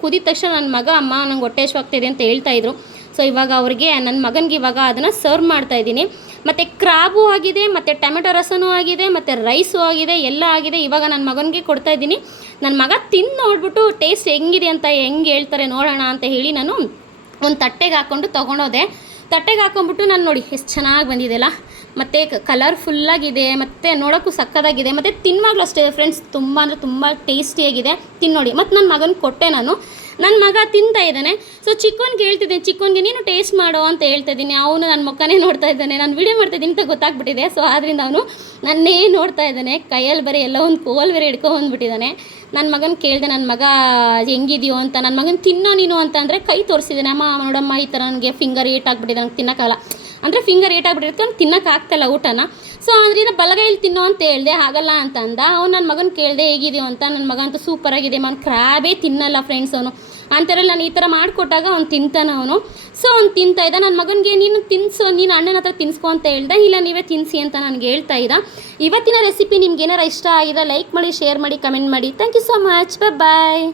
ಕುದಿದ ತಕ್ಷಣ ನನ್ನ ಮಗ ಅಮ್ಮ ನಂಗೆ ಹೊಟ್ಟೆ ಆಗ್ತಾಯಿದೆ ಅಂತ ಹೇಳ್ತಾಯಿದ್ರು. ಸೊ ಇವಾಗ ಅವ್ರಿಗೆ ನನ್ನ ಮಗನಿಗೆ ಇವಾಗ ಅದನ್ನು ಸರ್ವ್ ಮಾಡ್ತಾಯಿದ್ದೀನಿ. ಮತ್ತು ಕ್ರಾಬು ಆಗಿದೆ, ಮತ್ತು ಟೊಮೆಟೊ ರಸನೂ ಆಗಿದೆ, ಮತ್ತು ರೈಸು ಆಗಿದೆ, ಎಲ್ಲ ಆಗಿದೆ. ಇವಾಗ ನನ್ನ ಮಗನಿಗೆ ಕೊಡ್ತಾಯಿದ್ದೀನಿ. ನನ್ನ ಮಗ ತಿಂದು ನೋಡ್ಬಿಟ್ಟು ಟೇಸ್ಟ್ ಹೆಂಗಿದೆ ಅಂತ ಹೆಂಗೆ ಹೇಳ್ತಾರೆ ನೋಡೋಣ ಅಂತ ಹೇಳಿ ನಾನು ಒಂದು ತಟ್ಟೆಗೆ ಹಾಕ್ಕೊಂಡು ತೊಗೊಂಡೋದೆ. ತಟ್ಟೆಗೆ ಹಾಕ್ಕೊಂಬಿಟ್ಟು ನಾನು ನೋಡಿ ಎಷ್ಟು ಚೆನ್ನಾಗಿ ಬಂದಿದೆಯಲ್ಲ, ಮತ್ತು ಕಲರ್ಫುಲ್ಲಾಗಿದೆ, ಮತ್ತು ನೋಡೋಕ್ಕೂ ಸಕ್ಕದಾಗಿದೆ, ಮತ್ತು ತಿನ್ನುವಾಗಲೂ ಅಷ್ಟೇ ಫ್ರೆಂಡ್ಸ್ ತುಂಬ ಟೇಸ್ಟಿಯಾಗಿದೆ. ತಿನ್ನೋಡಿ. ಮತ್ತು ನನ್ನ ಮಗನಿಗೆ ಕೊಟ್ಟೆ ನಾನು. ನನ್ನ ಮಗ ತಿಂತಾ ಇದ್ದಾನೆ. ಸೊ ಚಿಕ್ಕವನಿಗೆ ಹೇಳ್ತಿದ್ದೀನಿ, ಚಿಕ್ಕವನಿಗೆ ನೀನು ಟೇಸ್ಟ್ ಮಾಡೋ ಅಂತ ಹೇಳ್ತಾ ಇದ್ದೀನಿ. ಅವನು ನನ್ನ ಮುಖನೇ ನೋಡ್ತಾ ಇದ್ದಾನೆ. ನಾನು ವೀಡಿಯೋ ಮಾಡ್ತಾಯಿದ್ದೀನಿ ಅಂತ ಗೊತ್ತಾಗ್ಬಿಟ್ಟಿದೆ. ಸೊ ಆದ್ದರಿಂದ ಅವನು ನನ್ನೇ ನೋಡ್ತಾ ಇದ್ದಾನೆ. ಕೈಯಲ್ಲಿ ಬರೀ ಎಲ್ಲ ಒಂದು ಕೋಲ್ ಬೇರೆ ಹಿಡ್ಕೊಂಡ್ಬಿಟ್ಟಿದ್ದಾನೆ. ನನ್ನ ಮಗನ ಕೇಳಿದೆ, ನನ್ನ ಮಗ ಹೆಂಗಿದೆಯೋ ಅಂತ. ನನ್ನ ಮಗನ ತಿನ್ನೋ ನೀನು ಅಂತ ಅಂದರೆ ಕೈ ತೋರಿಸಿದ್ದಾನೆ. ಅಮ್ಮ ನೋಡಮ್ಮ ಈ ಥರ ನನಗೆ ಫಿಂಗರ್ ಏಟಾಗ್ಬಿಟ್ಟಿದೆ, ನಂಗೆ ತಿನ್ನೋಕ್ಕಾಗಲ್ಲ ಅಂದರೆ ಫಿಂಗರ್ ಏಟಾಗ್ಬಿಟ್ಟಿರುತ್ತೆ, ಅವ್ನು ತಿನ್ನೋಕ್ಕಾಗ್ತಾಯಿಲ್ಲ ಊಟನ. ಸೊ ಅದರಿಂದ ಬಲಗೈಲಿ ತಿನ್ನೋ ಅಂತ ಹೇಳಿದೆ, ಆಗಲ್ಲ ಅಂತ ಅಂದ. ಅವ್ನು ನನ್ನ ಮಗನ ಕೇಳಿದೆ ಹೇಗಿದೆಯೋ ಅಂತ. ನನ್ನ ಮಗ ಅಂತೂ ಸೂಪರಾಗಿದೆ. ಕ್ರ್ಯಾಬೇ ತಿನ್ನಲ್ಲ ಫ್ರೆಂಡ್ಸ್ ಅವನು. ಅಂಥದ್ರಲ್ಲಿ ನಾನು ಈ ಥರ ಮಾಡಿಕೊಟ್ಟಾಗ ಅವ್ನು ತಿಂತಾನೆ ಅವನು. ಸೊ ಅವ್ನು ತಿಂತಾ ಇದ್ದ. ನನ್ನ ಮಗನಿಗೆ ನೀನು ಅಣ್ಣನ ಹತ್ರ ತಿನ್ನಿಸ್ಕೊ ಅಂತ ಹೇಳ್ದೆ. ಇಲ್ಲ ನೀವೇ ತಿನ್ನಿಸಿ ಅಂತ ನನಗೆ ಹೇಳ್ತಾ ಇದ್ದ. ಇವತ್ತಿನ ರೆಸಿಪಿ ನಿಮ್ಗೆ ಏನಾರು ಇಷ್ಟ ಆಗಿದೆ ಲೈಕ್ ಮಾಡಿ, ಶೇರ್ ಮಾಡಿ, ಕಮೆಂಟ್ ಮಾಡಿ. Thank you so much. Bye.